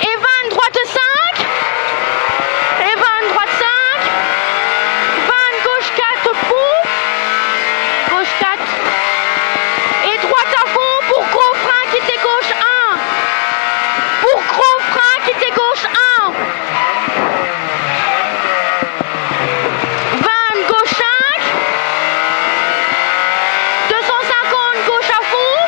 Evan, droite 5. Evan, droite 5. Van, gauche 4 pour. Gauche 4. Et droite à fond pour gros frein, quitter gauche 1. Pour gros frein, quitter gauche 1. Van, gauche 5. 250, gauche à fond.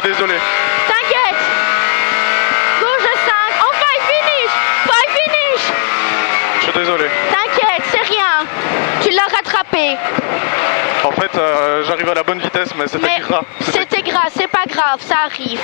suis désolé. T'inquiète. Gauche 5. En 5 finish. 5 finish. Je suis désolé. T'inquiète, c'est rien. Tu l'as rattrapé. En fait, j'arrive à la bonne vitesse, mais c'était gras. C'était gras, c'est pas grave, ça arrive.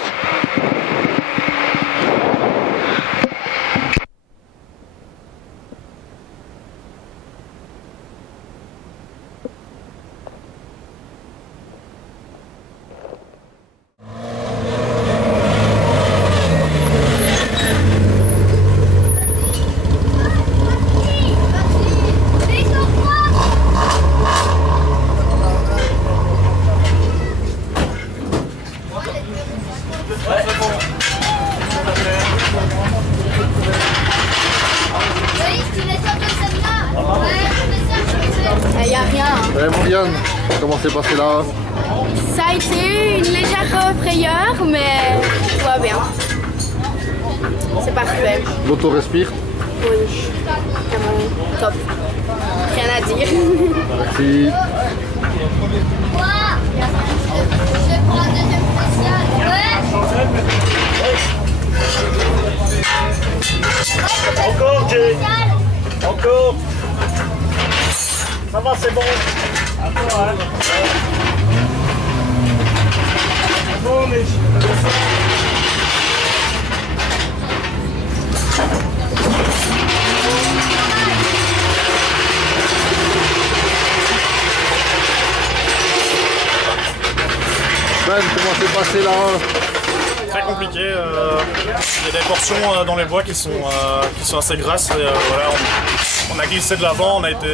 Il n'y a rien. Morgane, comment s'est passé là? Ça a été une légère frayeur, mais tout va bien. C'est parfait. L'auto respire? Oui, vraiment top. Rien à dire. Merci. Je prends un deuxième spécial. Encore, Jay. Encore. Ça va, c'est bon. Attends, hein. Bon, mais... Ben, comment s'est passé là? Très compliqué. Il y a des portions dans les bois qui sont assez grasses. Et, voilà, on a glissé de l'avant, on a été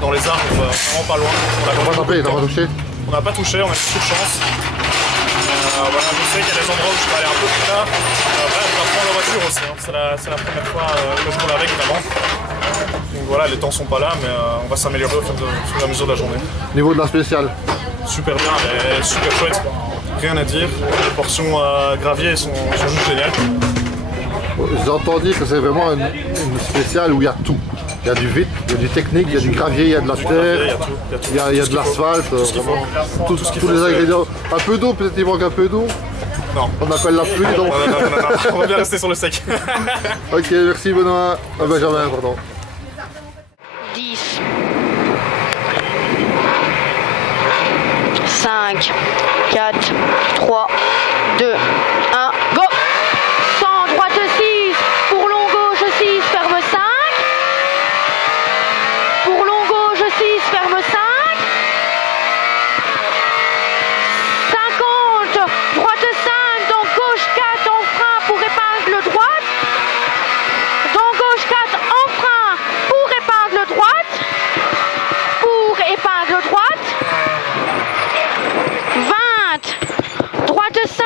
dans les arbres, vraiment pas loin. On n'a pas touché, on a eu beaucoup de chance. Voilà, je sais qu'il y a des endroits où je peux aller un peu plus tard. Voilà, je vais prendre la voiture aussi. Hein. C'est la première fois que je roule avec, évidemment. Donc voilà, les temps sont pas là, mais on va s'améliorer au fur et à mesure de la journée. Niveau de la spéciale? Super bien, elle est super chouette. Rien à dire. Les portions gravier sont juste géniales. J'ai entendu que c'est vraiment une spéciale où il y a tout. Il y a du vide, il y a du technique, il y a du gravier, il y a de la terre, il y a de l'asphalte, tous les ingrédients. Un peu d'eau, peut-être il manque un peu d'eau. Non. On appelle la pluie donc. Non. On va bien rester sur le sec. Ok, merci Benoît. Benjamin, pardon. 10. 5, 4, 3, 2, 1, go! 100, droite 6, pour long gauche 6, ferme 5. Pour long gauche 6, ferme 5. 50, droite 5, donc gauche 4 en frein pour épingle droite. Donc gauche 4 en frein pour épingle droite. Pour épingle droite. 20, droite 5,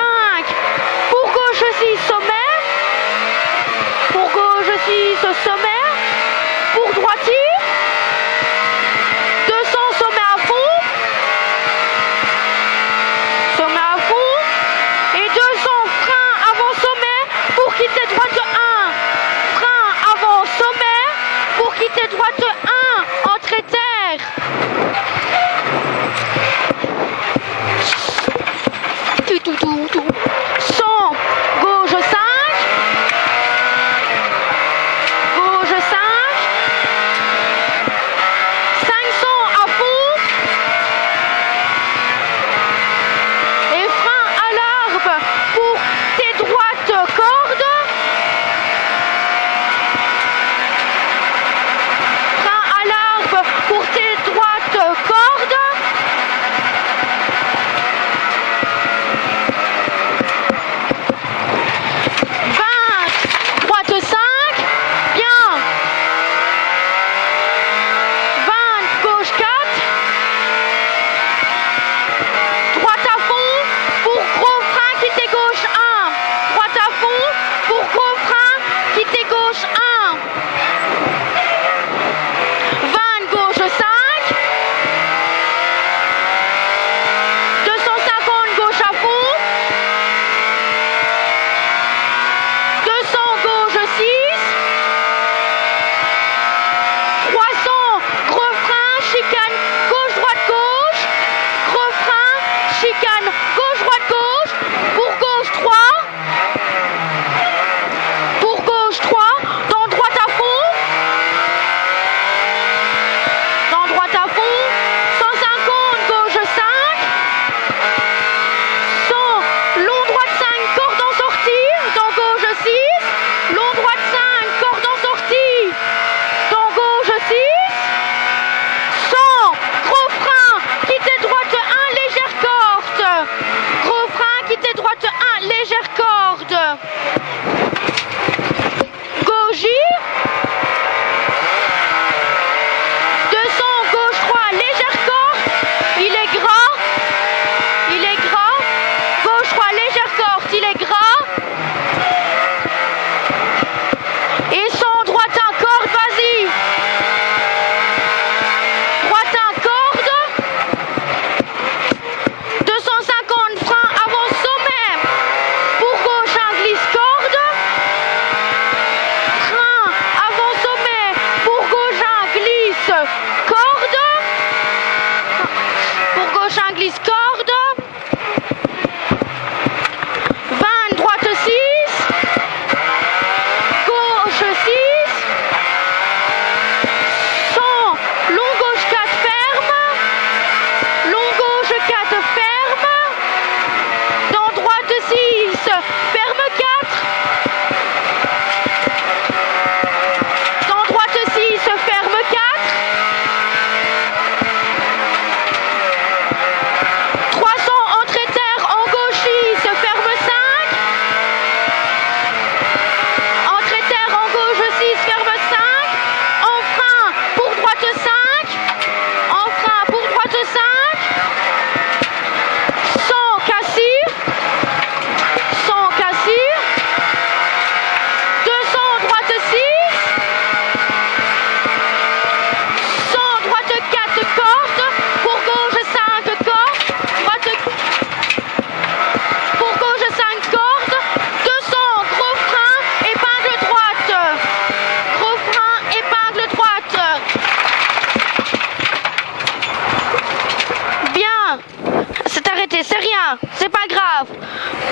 rien, c'est pas grave.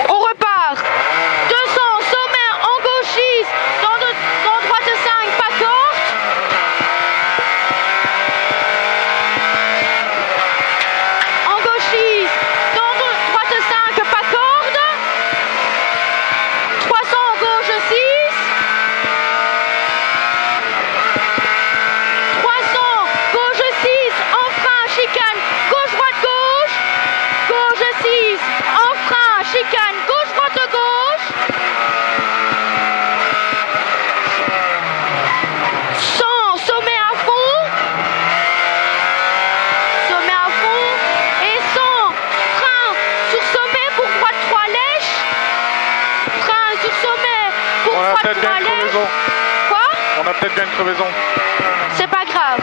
On repart. 200, sommet en gauchiste, dans droite 5, pas corte. En gauchiste, dans droite 5, pas corde. 300 en gauche 6. 300, gauche 6, en frein, chicane, gauche, droite, gauche. Gauche 6, en frein, chicane, gauche, droite, gauche. 100, sommet à fond. Sommet à fond. Et 100, frein sur sommet pour droite 3 lèches. Frein sur sommet pour On a droite peut-être bien 3 une lèches. crevaison. Quoi? On a peut-être bien une crevaison. C'est pas grave.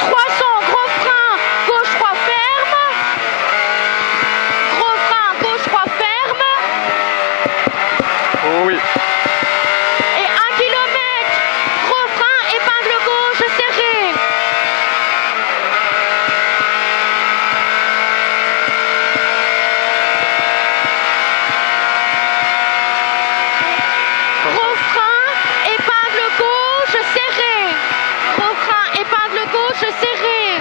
300, gros frein, gauche 3 ferme. Gros frein, gauche 3 ferme. Oh oui. Et 1 km, gros frein, épingle gauche serrée. Gros frein, épingle gauche serrée. Gros frein, épingle gauche serrée.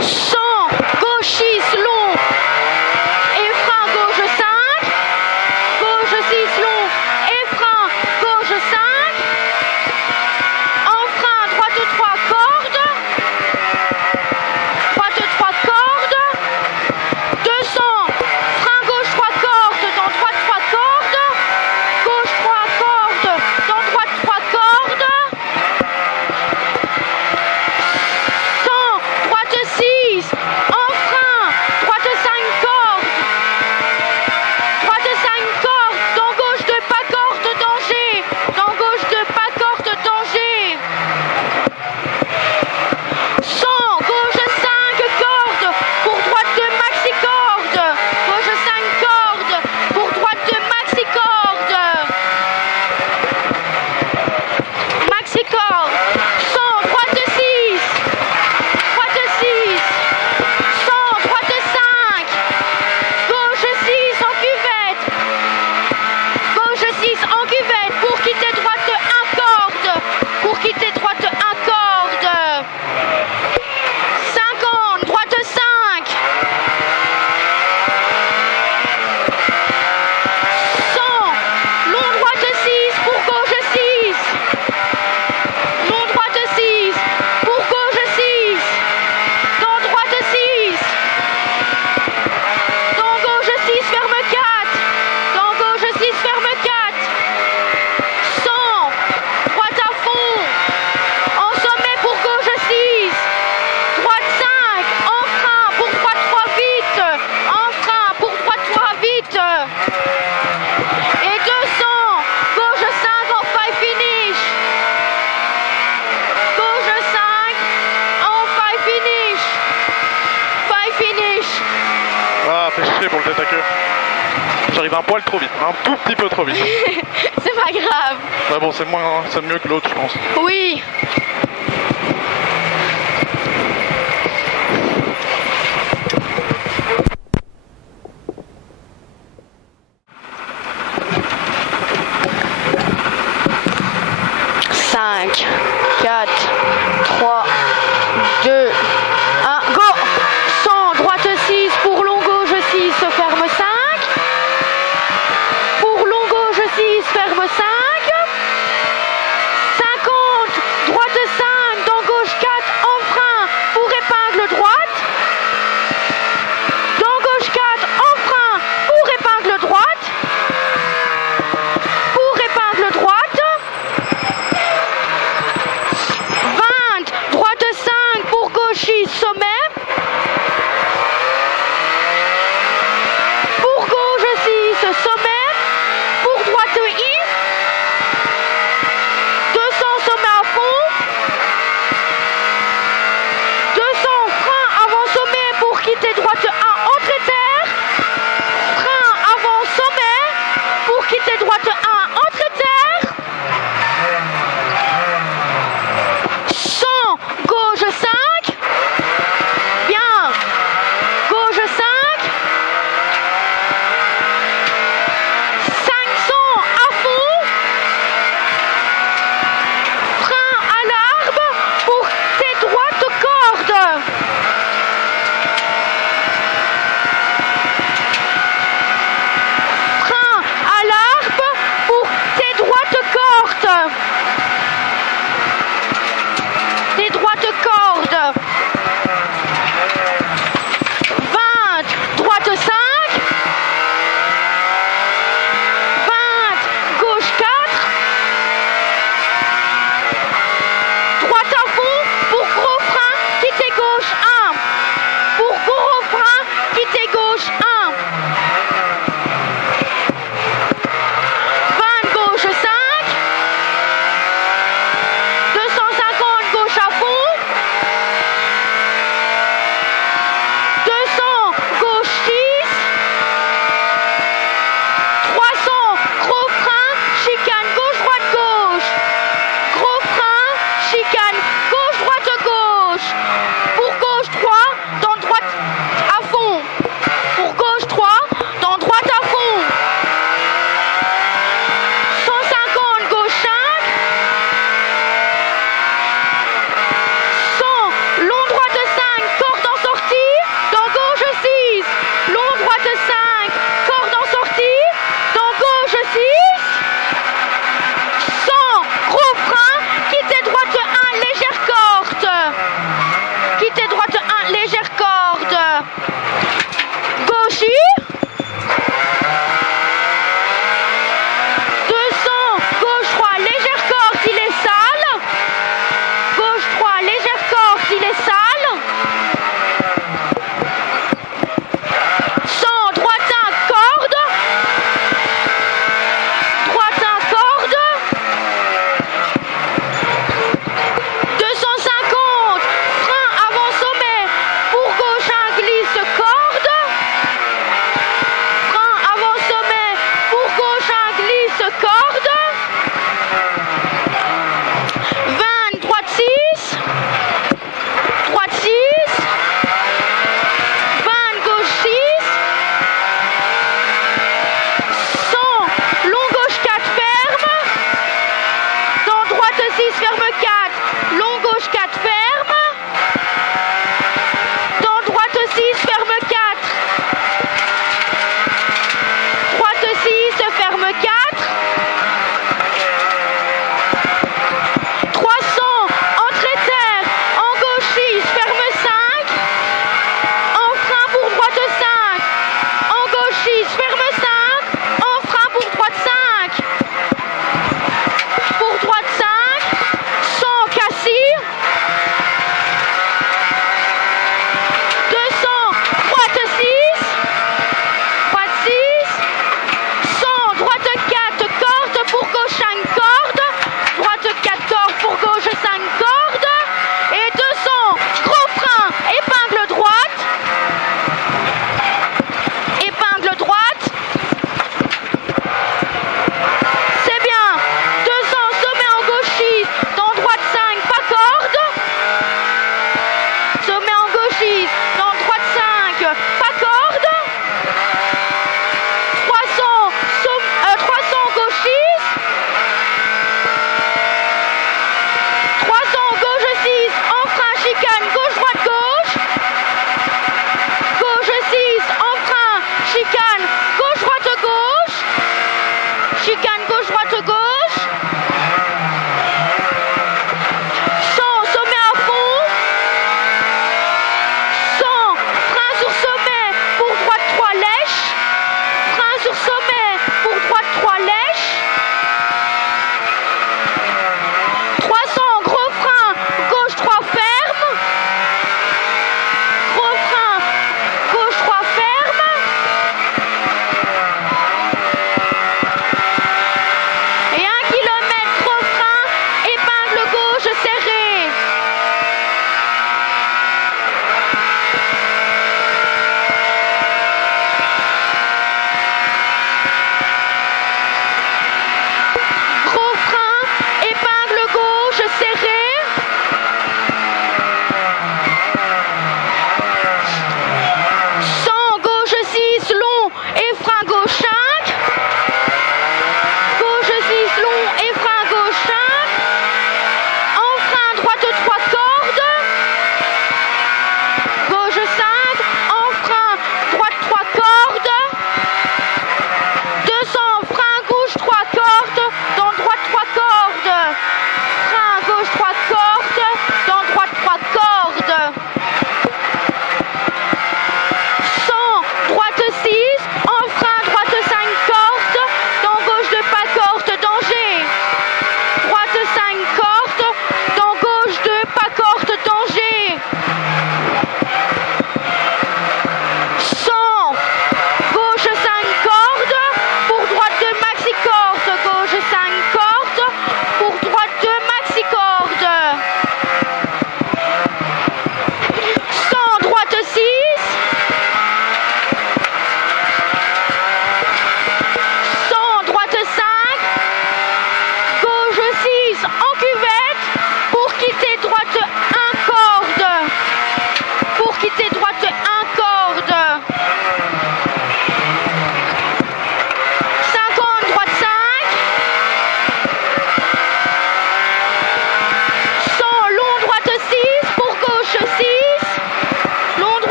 100, gauchiste long. Et frein gauche 5. Gauche 6 long. Et frein gauche 5. En frein droite 3 cordes. Droite 3 cordes. 200, frein gauche 3 cordes, dans droite 3 cordes. Gauche 3 cordes, dans droite 3 cordes. 100, droite 6, en frein, droite 5 cordes. Droite 5 cordes, dans gauche 2 pas cordes, danger. Dans gauche 2 pas cordes, danger. 100, gauche 5 cordes, pour droite 2 maxi cordes. Gauche 5 cordes, pour droite 2 maxi cordes. Maxi corde. 100, droite 6. Droite 6. 100, droite 5. Gauche 6 en cuvette. Gauche 6 en cuvette, pour quitter droite 1 corde. Pour quitter droite 1 corde. 50, droite 5. 100, long droite 6 pour gauche 6. Long droite 6 pour gauche 6. Dans droite 6. Dans gauche 6 ferme 4. Dans gauche 6 ferme 4. 100, droite à fond. En sommet pour gauche 6. Droite 5, en frein pour droite 3 vite. En frein pour droite 3 vite. Et 200, gauche 5 en five finish. Gauche 5 en five finish. Five finish. Ah, fait chier pour le tête à queue. J'arrive un poil trop vite, un tout petit peu trop vite. C'est pas grave. Mais bon, c'est mieux que l'autre, je pense. Oui. Cinq, 4, 3, 2, 1, go. 100, droite 6 pour long gauche 6, ferme 5. Pour long gauche 6, ferme 5. 50, droite 5,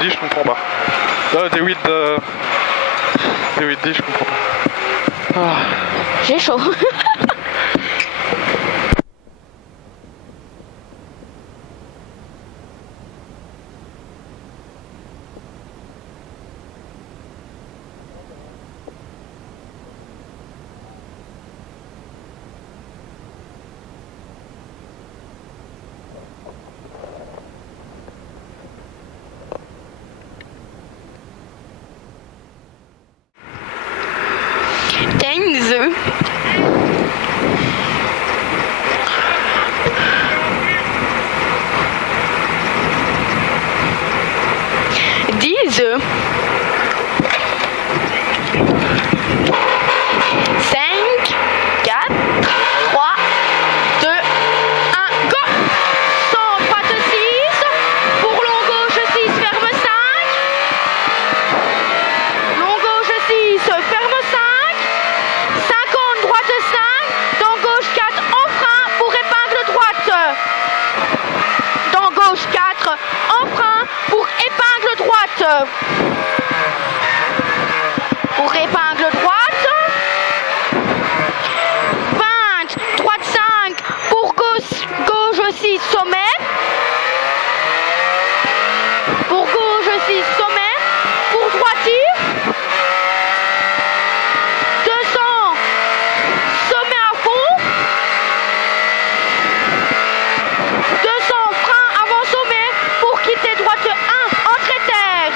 D, je comprends pas. Des 8 D, je comprends pas. Ah. J'ai chaud. Thanks. 10. 5, 4, 3, 2, 1, go! 100, droite 6, pour long gauche 6, ferme 5, long gauche 6, ferme 5, 50, droite 5, dans gauche 4, en frein pour épingle droite, dans gauche 4, en frein pour épingle droite, pour épingle droite, 20, droite 5, pour gauche 6, sommet, pour gauche 6, sommet, pour droiture, 200, sommet à fond, 200, frein avant sommet, pour quitter droite 1, entrée terre,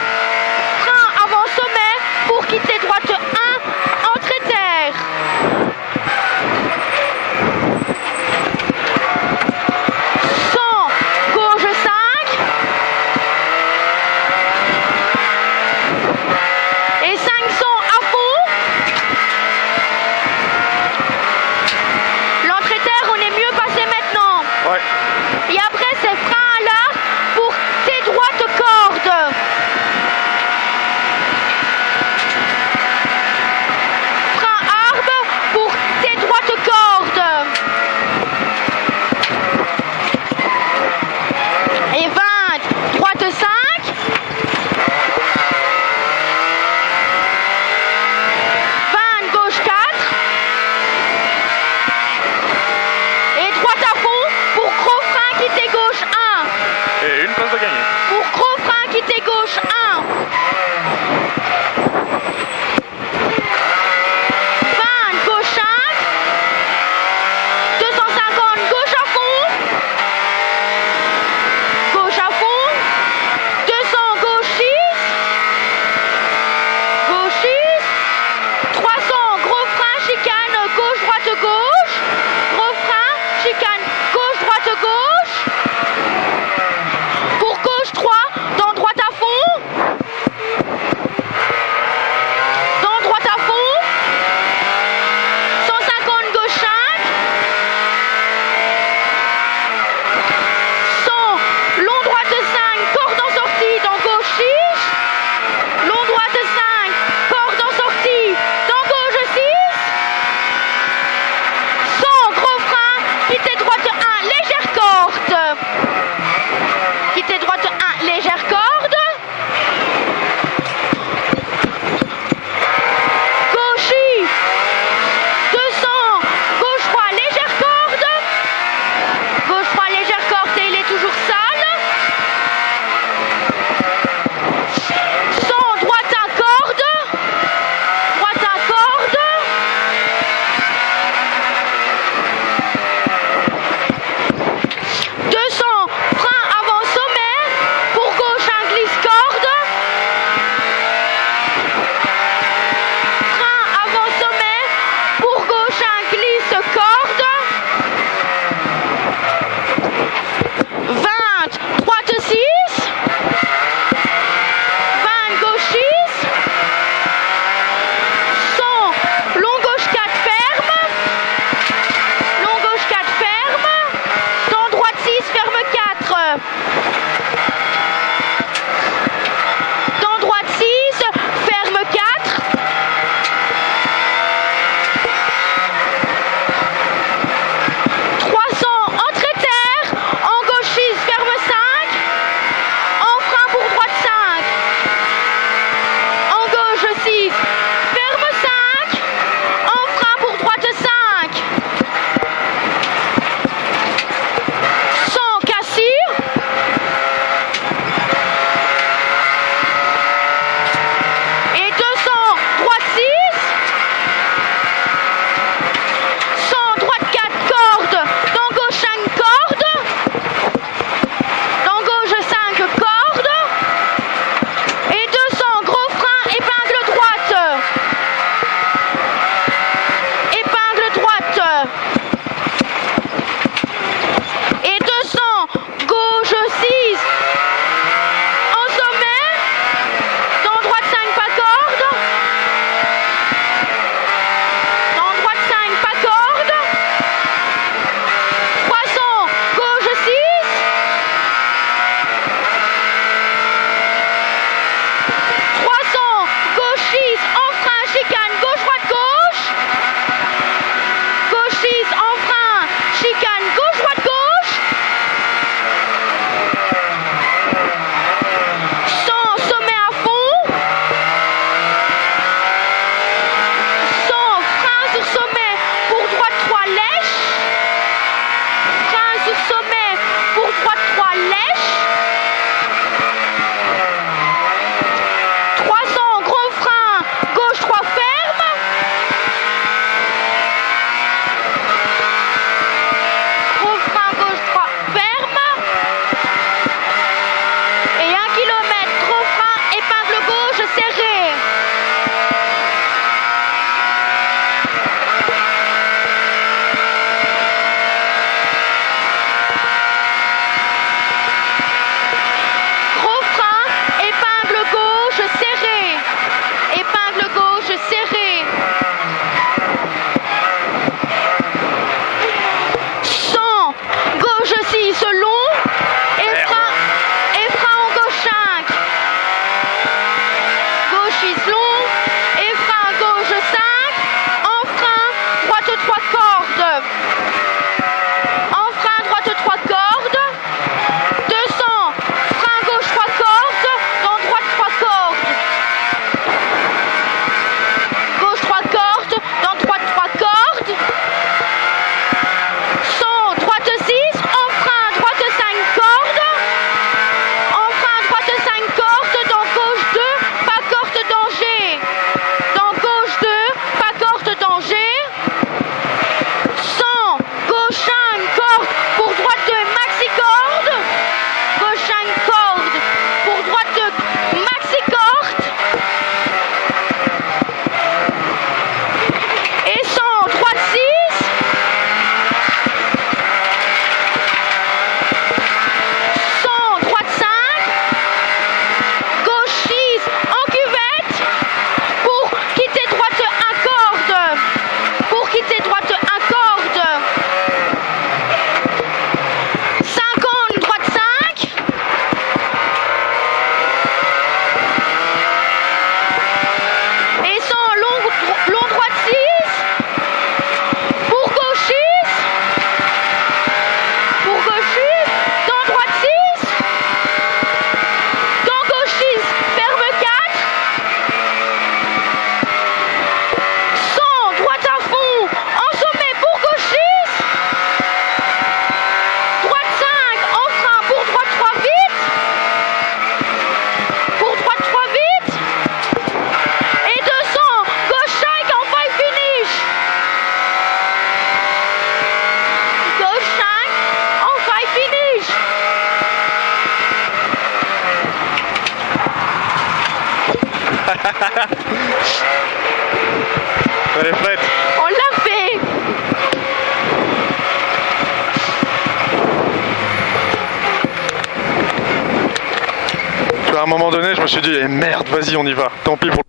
à un moment donné, je me suis dit, eh merde, vas-y, on y va. Tant pis pour...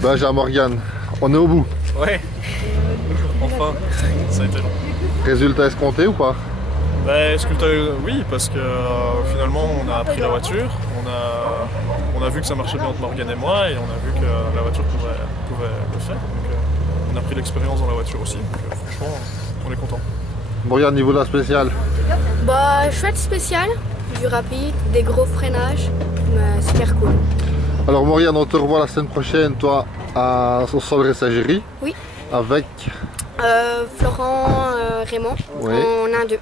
Benjamin, Morgane, on est au bout. Ouais. Enfin, ça a été long. Résultat escompté ou pas? Bah, oui, parce que finalement on a pris la voiture, on a vu que ça marchait bien entre Morgane et moi, et on a vu que la voiture pouvait le faire. Donc on a pris l'expérience dans la voiture aussi, donc franchement on est content. Morgane, niveau de la spéciale? Bah, chouette spécial, du rapide, des gros freinages, mais super cool. Alors Morgane, on te revoit la semaine prochaine, toi, au Sol Ressagerie. Oui. Avec Florent, Raymond, Oui. en 1-2.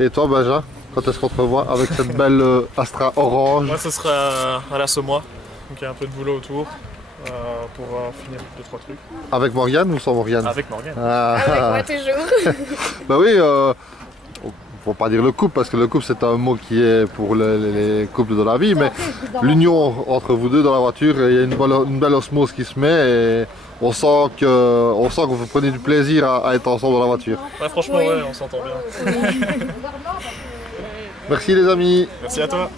Et toi Benjamin, quand est-ce qu'on te revoit avec cette belle Astra orange? Moi ce sera à la Semois, donc il y a un peu de boulot autour pour finir 2-3 trucs. Avec Morgane ou sans Morgane? Avec Morgane. Ah. Avec moi toujours. Bah oui, faut pas dire le couple parce que le couple c'est un mot qui est pour les couples de la vie, mais l'union entre vous deux dans la voiture, il y a une belle osmose qui se met et on sent que vous prenez du plaisir à être ensemble dans la voiture. Ouais, franchement, oui. Ouais, on s'entend bien. Merci les amis. Merci à toi.